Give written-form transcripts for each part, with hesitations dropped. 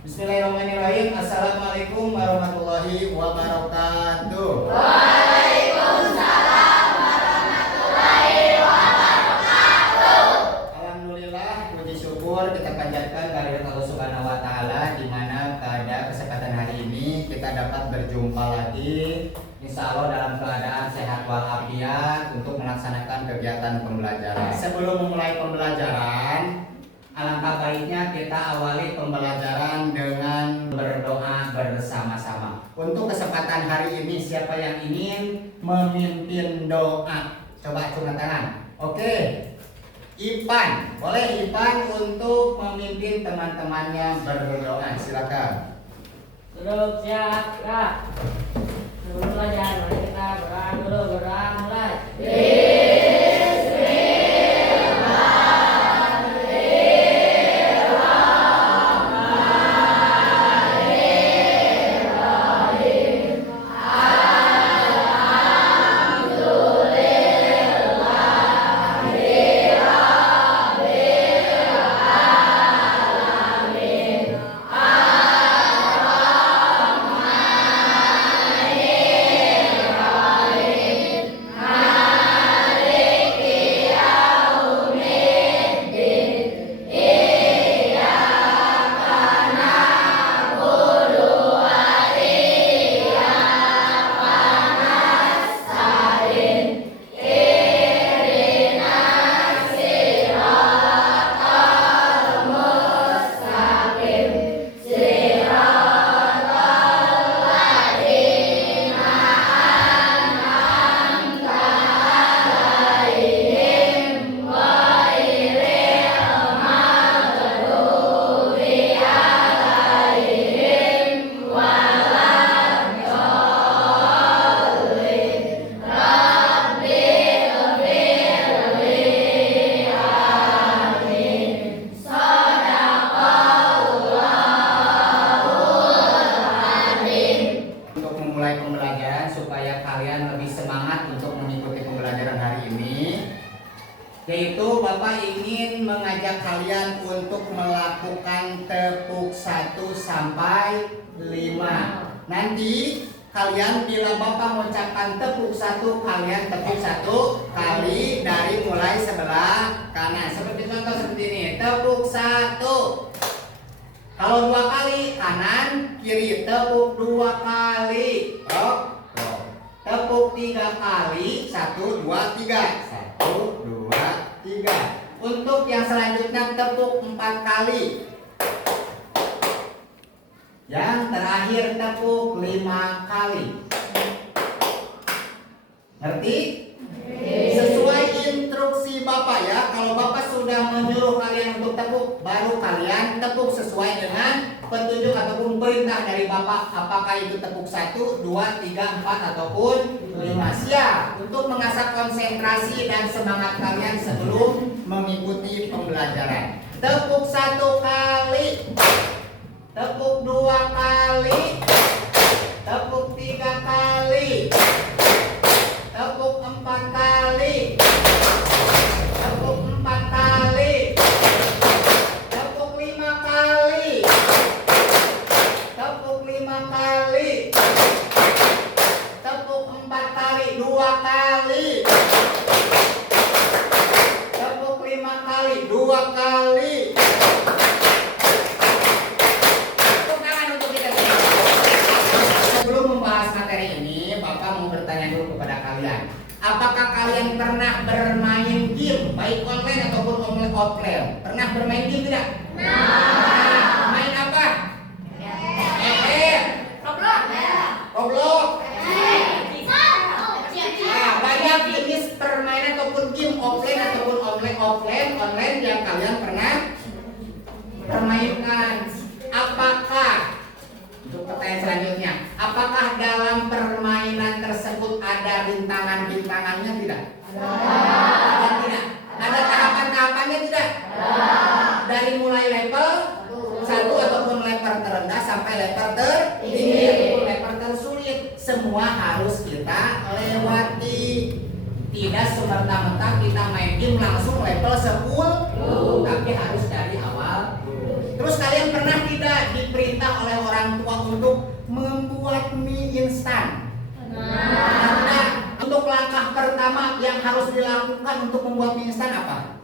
Bismillahirrahmanirrahim. Assalamualaikum warahmatullahi wabarakatuh. Waalaikumsalam warahmatullahi wabarakatuh. Alhamdulillah, puji syukur kita panjatkan kehadirat Allah Subhanahu wa taala, di mana pada kesempatan hari ini kita dapat berjumpa lagi insya Allah dalam keadaan sehat walafiat untuk melaksanakan kegiatan pembelajaran. Sebelum memulai pembelajaran, alangkah baiknya kita awali pembelajaran dengan berdoa bersama-sama. Untuk kesempatan hari ini, siapa yang ingin memimpin doa? Coba angkat tangan. Oke, Ipan, boleh Ipan untuk memimpin teman-temannya berdoa. Silakan. Duduk siap, gerak. Sebelum belajar, mari kita berdoa dulu. Berdoa mulai. Untuk memulai pembelajaran supaya kalian lebih semangat untuk mengikuti pembelajaran hari ini, yaitu Bapak ingin mengajak kalian untuk melakukan tepuk 1 sampai 5. Nanti kalian bila Bapak mengucapkan tepuk 1, kalian tepuk 1 kali dari mulai sebelah kanan. Seperti contoh seperti ini, tepuk 1. Kalau 2 kali kanan kiri, tepuk 2 kali. Tepuk 3 kali, 1 2 3. 1 2 3. Untuk yang selanjutnya tepuk 4 kali. Yang terakhir tepuk 5 kali. Ngerti? Sesuai instruksi Bapak ya. Kalau Bapak sudah menyuruh kalian untuk tepuk, baru kalian tepuk sesuai dengan petunjuk ataupun perintah dari Bapak. Apakah itu tepuk 1, 2, 3, 4 ataupun 5. Siap untuk mengasah konsentrasi dan semangat kalian sebelum mengikuti pembelajaran. Tepuk 1 kali. Tepuk 2 kali. Tepuk 3 kali. Tepuk 4 kali. Tepuk 4 kali. Tepuk 5 kali. Tepuk 5 kali. Tepuk 4 kali 2 kali. Tepuk 5 kali 2 kali. Tepuk tangan untuk kita semua. Sebelum membahas materi ini, Bapak mau bertanya dulu kepada kalian. Apakah kalian pernah bermain game, baik online ataupun offline? Pernah bermain game tidak? Nah, main apa? Roblox. Nah, banyak jenis permainan ataupun game offline ataupun online yang kalian pernah permainkan. Apakah, untuk pertanyaan selanjutnya, apakah dalam permainan tersebut ada rintangan-rintangannya tidak? Ada tidak? Ada tahapan-tahapannya tidak? Dari mulai level 1 ataupun level terendah sampai level tertinggi ataupun level tersulit, semua harus kita lewati. Tidak semerta-merta kita main game langsung level 10, tapi harus dari awal. Terus kalian pernah tidak diberi yang harus dilakukan untuk membuat mie instan apa?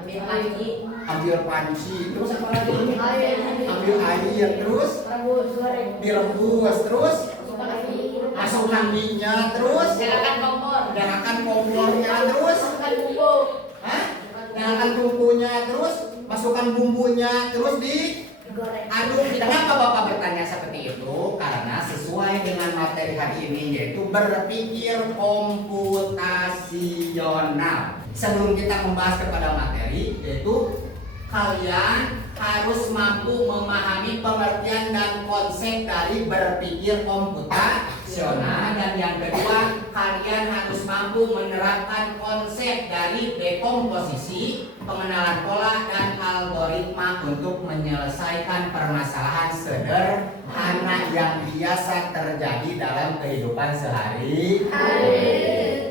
Ambil panci. Ambil panci, terus apa lagi? Air. Ambil air, terus Rebus goreng. direbus, terus Masukkan lagi. masukkan mie-nya, terus Nyalakan kompor. nyalakan kompornya, terus Masukkan bumbu. hah? Nyalakan tungkunya, terus masukkan bumbunya, terus di Goreng. aduk. Kenapa Bapak bertanya seperti itu? Karena sesuai dengan materi hari ini, yaitu berpikir komputasional. Sebelum kita membahas kepada materi, yaitu kalian harus mampu memahami pengertian dan konsep dari berpikir komputasional. Dan yang kedua, kalian harus mampu menerapkan konsep dari dekomposisi, pengenalan pola, dan algoritma untuk menyelesaikan permasalahan sederhana yang biasa terjadi dalam kehidupan sehari-hari.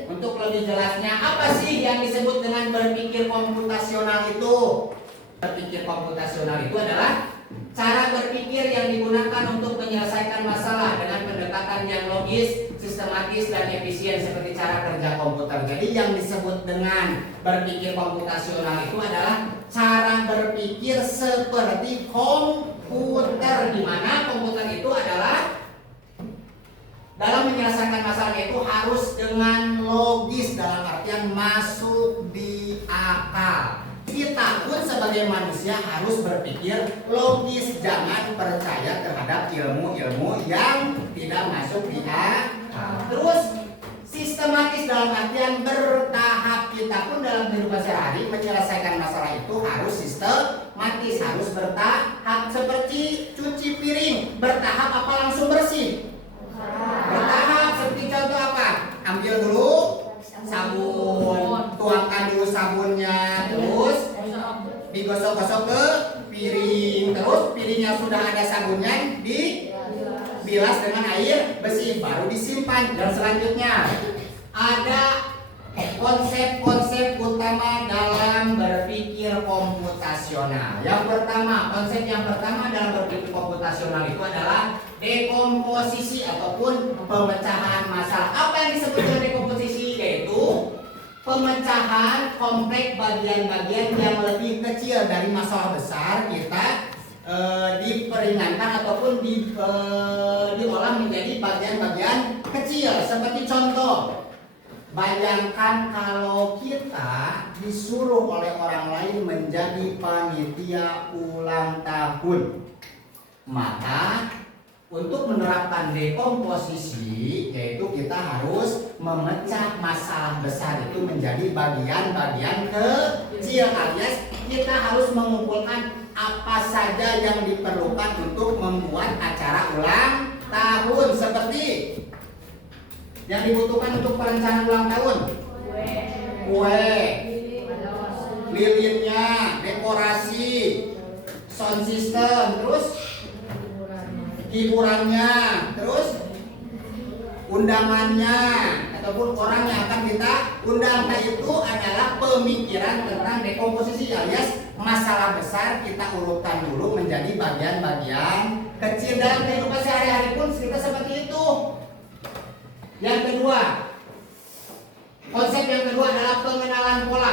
Untuk lebih jelasnya, apa sih yang disebut dengan berpikir komputasional itu? Berpikir komputasional itu adalah cara berpikir yang digunakan untuk menyelesaikan masalah dengan pendekatan yang logis, sistematis, dan efisien seperti cara kerja komputer. Jadi yang disebut dengan berpikir komputasional itu adalah cara berpikir seperti komputer, di mana komputer itu adalah dalam menyelesaikan masalah itu harus dengan logis, dalam artian masuk di akal. Kita pun sebagai manusia harus berpikir logis, jangan percaya terhadap ilmu-ilmu yang tidak masuk di akal. Terus sistematis dalam artian bertahap. Kita pun dalam kehidupan sehari menyelesaikan masalah itu harus sistematis, harus bertahap. Seperti cuci piring, bertahap apa langsung bersih? Bertahap. Seperti contoh apa? Ambil dulu sabun, tuangkan dulu sabunnya, terus digosok-gosok ke piring, terus piringnya sudah ada sabunnya dibilas dengan air bersih, baru disimpan. Dan selanjutnya ada konsep-konsep utama dalam berpikir komputasional. Yang pertama, konsep yang pertama dalam berpikir komputasional itu adalah dekomposisi ataupun pemecahan masalah. Apa yang disebut dengan dekomposisi? Yaitu pemecahan kompleks bagian-bagian yang lebih kecil dari masalah besar kita diperingankan ataupun diolah menjadi bagian-bagian kecil. Seperti contoh, bayangkan kalau kita disuruh oleh orang lain menjadi panitia ulang tahun. Maka untuk menerapkan dekomposisi, yaitu kita harus memecah masalah besar itu menjadi bagian-bagian kecil, alias kita harus mengumpulkan apa saja yang diperlukan untuk membuat acara ulang tahun. Seperti yang dibutuhkan untuk perencanaan ulang tahun: kue, lilinnya, dekorasi, sound system, terus hiburannya, terus undangannya ataupun orang yang akan kita undang. Nah, itu adalah pemikiran tentang dekomposisi, alias masalah besar kita urutkan dulu menjadi bagian-bagian kecil. Dalam kehidupan sehari-hari pun kita seperti itu. Yang kedua, konsep yang kedua adalah pengenalan pola.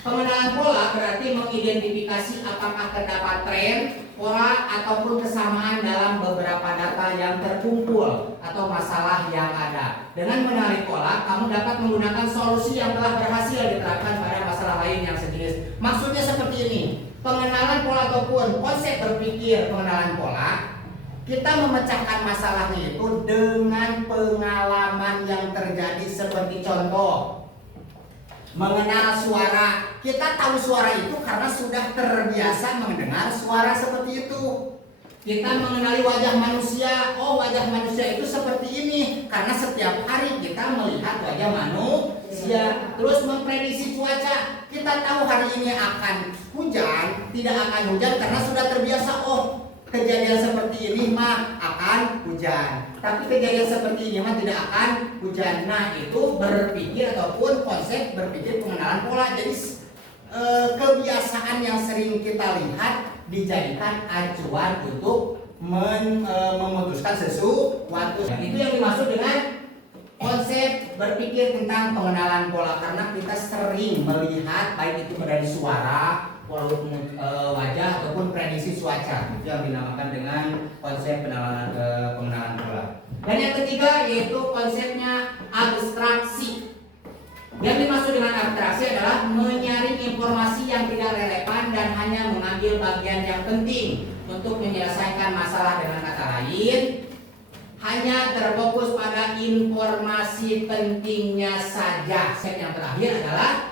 Pengenalan pola berarti mengidentifikasi apakah terdapat tren, pola, ataupun kesamaan dalam beberapa data yang terkumpul atau masalah yang ada. Dengan mengenali pola, kamu dapat menggunakan solusi yang telah berhasil diterapkan pada masalah lain yang sejenis. Maksudnya seperti ini, pengenalan pola ataupun konsep berpikir pengenalan pola, kita memecahkan masalahnya itu dengan pengalaman yang terjadi. Seperti contoh, mengenal suara. Kita tahu suara itu karena sudah terbiasa mendengar suara seperti itu. Kita mengenali wajah manusia. Oh, wajah manusia itu seperti ini karena setiap hari kita melihat wajah manusia. Terus memprediksi cuaca. Kita tahu hari ini akan hujan, tidak akan hujan karena sudah terbiasa. Oh, kejadian seperti ini mah akan hujan, tapi kejadian seperti ini mah tidak akan hujan. Nah, itu berpikir ataupun konsep berpikir pengenalan pola. Jadi kebiasaan yang sering kita lihat dijadikan acuan untuk memutuskan sesuatu. Itu yang dimaksud dengan konsep berpikir tentang pengenalan pola karena kita sering melihat baik itu dari suara, pola wajah ataupun prediksi cuaca. Itu yang dinamakan dengan konsep pengenalan pola. Dan yang ketiga yaitu konsepnya abstraksi. Yang dimaksud dengan abstraksi adalah menyaring informasi yang tidak relevan dan hanya mengambil bagian yang penting untuk menyelesaikan masalah. Dengan kata lain, hanya terfokus pada informasi pentingnya saja. Step yang terakhir adalah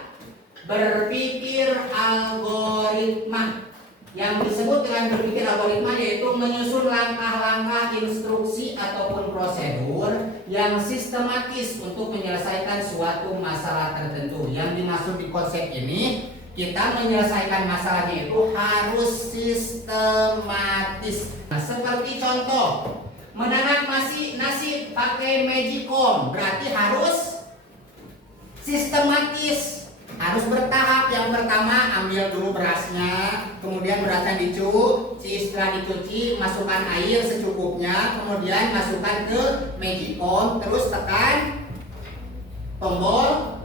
berpikir algoritma. Yang disebut dengan berpikir algoritma yaitu menyusun langkah-langkah instruksi ataupun prosedur yang sistematis untuk menyelesaikan suatu masalah tertentu. Yang dimaksud di konsep ini, kita menyelesaikan masalahnya itu harus sistematis. Nah, seperti contoh, menanak nasi pakai magicom berarti harus sistematis. Harus bertahap. Yang pertama ambil dulu berasnya, kemudian berasnya dicuci, setelah dicuci masukkan air secukupnya, kemudian masukkan ke magicom, terus tekan tombol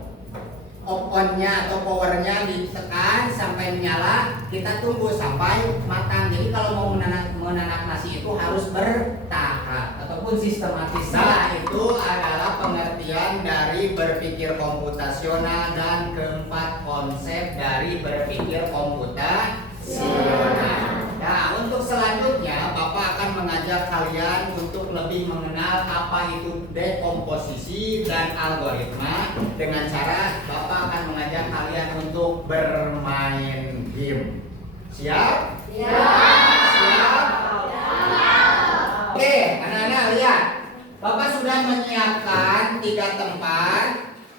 on-nya atau powernya ditekan sampai menyala, kita tunggu sampai matang. Jadi kalau mau menanak nasi itu harus bertahap ataupun sistematis. Nah, itu adalah pengertian dari berpikir komputasional dan keempat konsep dari berpikir komputasional. Nah, untuk selanjutnya Bapak akan mengajak kalian untuk lebih mengenal apa itu dekomposisi dan algoritma dengan cara Bapak akan mengajak kalian untuk bermain game. Siap? Siap? Oke, anak-anak lihat. Bapak sudah menyiapkan 3 tempat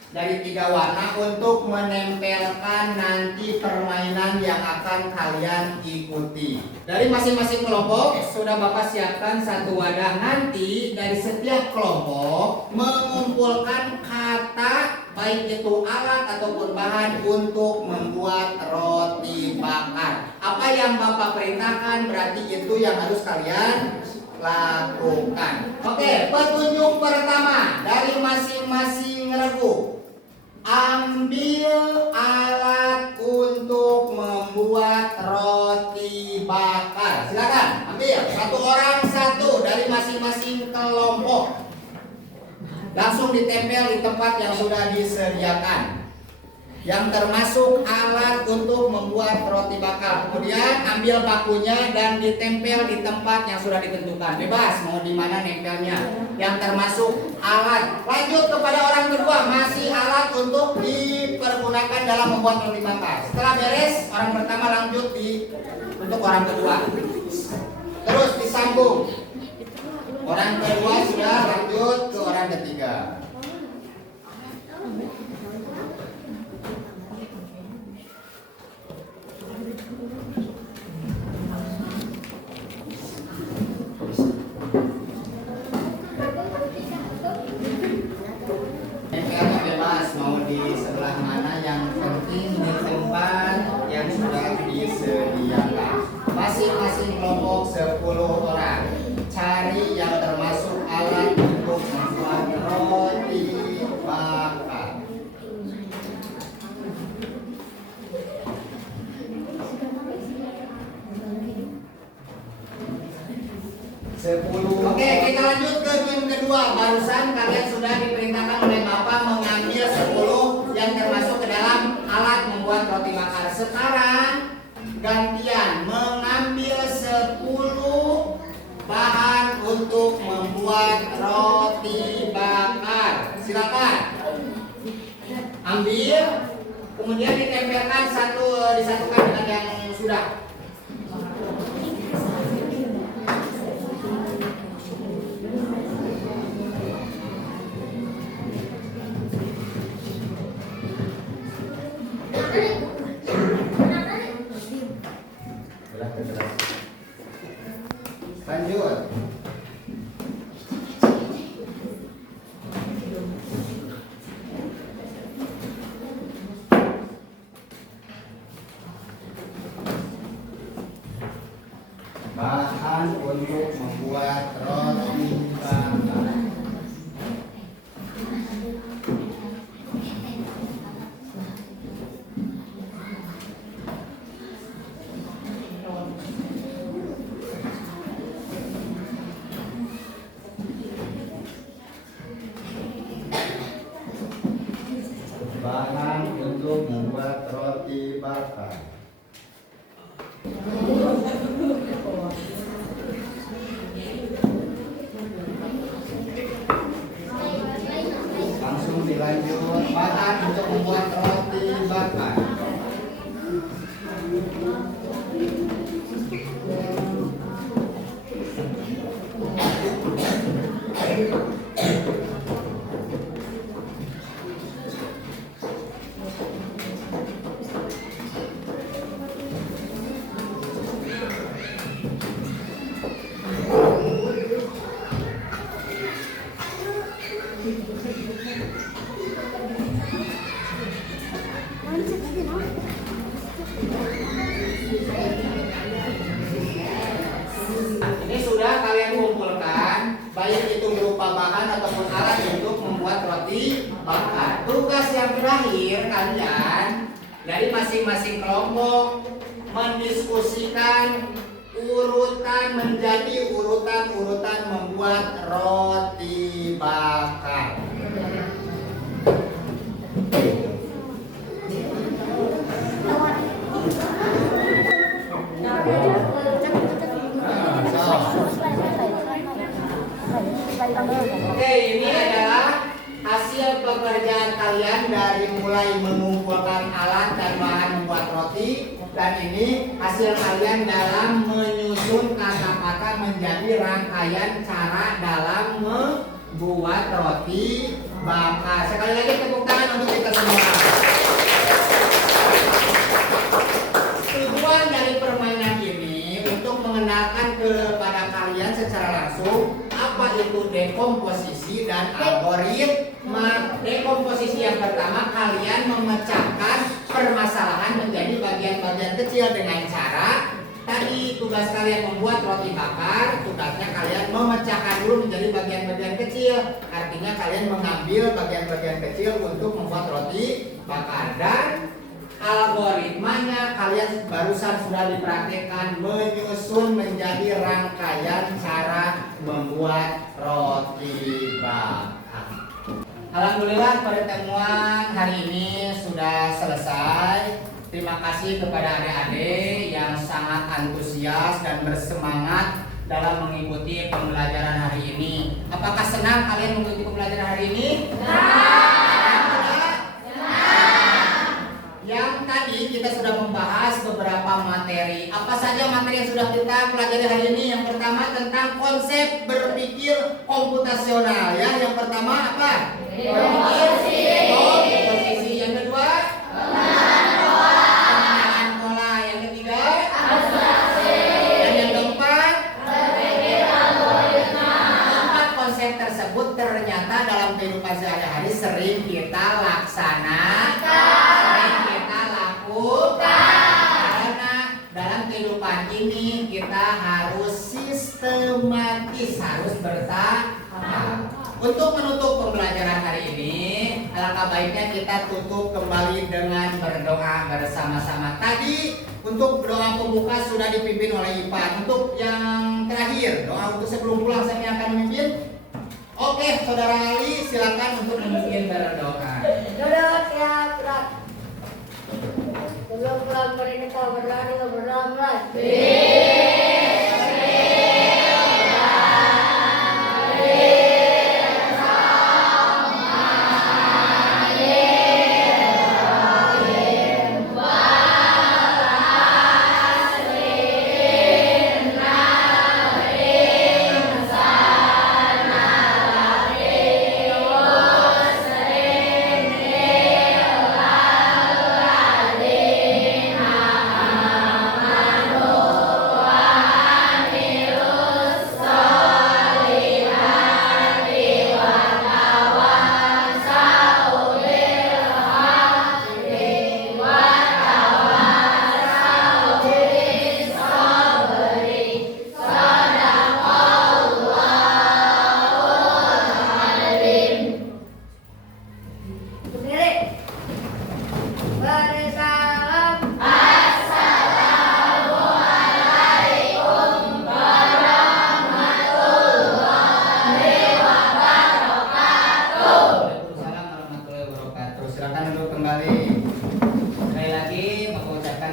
dari 3 warna untuk menempelkan nanti permainan yang akan kalian ikuti. Dari masing-masing kelompok sudah Bapak siapkan 1 wadah. Nanti dari setiap kelompok mengumpulkan kata baik itu alat ataupun bahan untuk membuat roti bakar. Apa yang Bapak perintahkan berarti itu yang harus kalian lakukan. Oke, petunjuk pertama dari masing-masing regu. Ambil alat untuk membuat roti bakar. Silakan ambil 1 orang 1 dari masing-masing kelompok. Langsung ditempel di tempat yang sudah disediakan, yang termasuk alat untuk membuat roti bakar. Kemudian ambil pakunya dan ditempel di tempat yang sudah ditentukan. Bebas mau di mana nempelnya, yang termasuk alat. Lanjut kepada orang kedua, masih alat untuk dipergunakan dalam membuat roti bakar. Setelah beres, orang pertama lanjut untuk orang kedua. Terus disambung. Orang kedua sudah lanjut ke orang ketiga. Tempelnya bebas mau di sebelah mana, yang penting di tempat yang sudah disediakan. Masing-masing kelompok 10 orang. Cari yang termasuk alat untuk membuat roti bakar. Oke, kita lanjut ke game kedua. Barusan kalian sudah diperintahkan oleh Bapak mengambil 10 yang termasuk ke dalam alat membuat roti bakar. Sekarang gantian mengambil 10 bahan untuk membuat roti bakar. Silakan ambil, kemudian ditempelkan disatukan dengan yang sudah. Lanjut. Bahan untuk membuat roti bakar. lanjut bahan untuk membuat roti bakar. Ini sudah kalian kumpulkan, baik itu berupa bahan ataupun alat untuk membuat roti bakar. Tugas yang terakhir kalian dari masing-masing kelompok mendiskusikan urutan menjadi urutan-urutan membuat roti bakar. Oke, ini adalah hasil pekerjaan kalian dari mulai mengumpulkan alat dan bahan membuat roti, dan ini hasil kalian dalam menyusun kata-kata menjadi rangkaian cara dalam membuat roti bakar. Sekali lagi tepuk tangan untuk kita semua. Tujuan dari permainan ini untuk mengenalkan kepada kalian secara langsung apa itu dekomposisi dan algoritma. Dekomposisi yang pertama, kalian memecahkan permasalahan menjadi bagian-bagian kecil dengan cara tadi tugas kalian membuat roti bakar, tugasnya kalian memecahkan dulu menjadi bagian-bagian kecil. Artinya kalian mengambil bagian-bagian kecil untuk membuat roti bakar. Dan algoritmanya kalian barusan sudah dipraktikkan, menyusun menjadi rangkaian cara membuat roti bakar. Alhamdulillah pertemuan hari ini sudah selesai. Terima kasih kepada adik-adik yang sangat antusias dan bersemangat dalam mengikuti pembelajaran hari ini. Apakah senang kalian mengikuti pembelajaran hari ini? Yang tadi kita sudah membahas beberapa materi. Apa saja materi yang sudah kita pelajari hari ini? Yang pertama tentang konsep berpikir komputasional, ya. Yang pertama apa? Komposisi. Yang kedua? Pengenalan pola. Yang ketiga? Dan yang keempat? Keempat konsep tersebut ternyata dalam kehidupan sehari-hari sering kita laksanakan. Karena dalam kehidupan ini kita harus sistematis, harus bertahap. Untuk menutup pembelajaran hari ini, alangkah baiknya kita tutup kembali dengan berdoa bersama-sama. Tadi untuk doa pembuka sudah dipimpin oleh Ipan. Untuk yang terakhir, doa untuk sebelum pulang saya akan memimpin. Oke, Saudara Ali, silakan untuk memimpin berdoa. Doa siap gerak. Sebelum pulang mari kita berdoa dulu, berdoa mulai.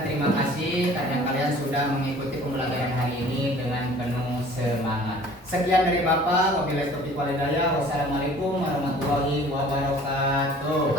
terima kasih karena kalian sudah mengikuti pembelajaran hari ini dengan penuh semangat. Sekian dari Bapak. Wabillahi taufiq wal hidayah. Wassalamualaikum warahmatullahi wabarakatuh.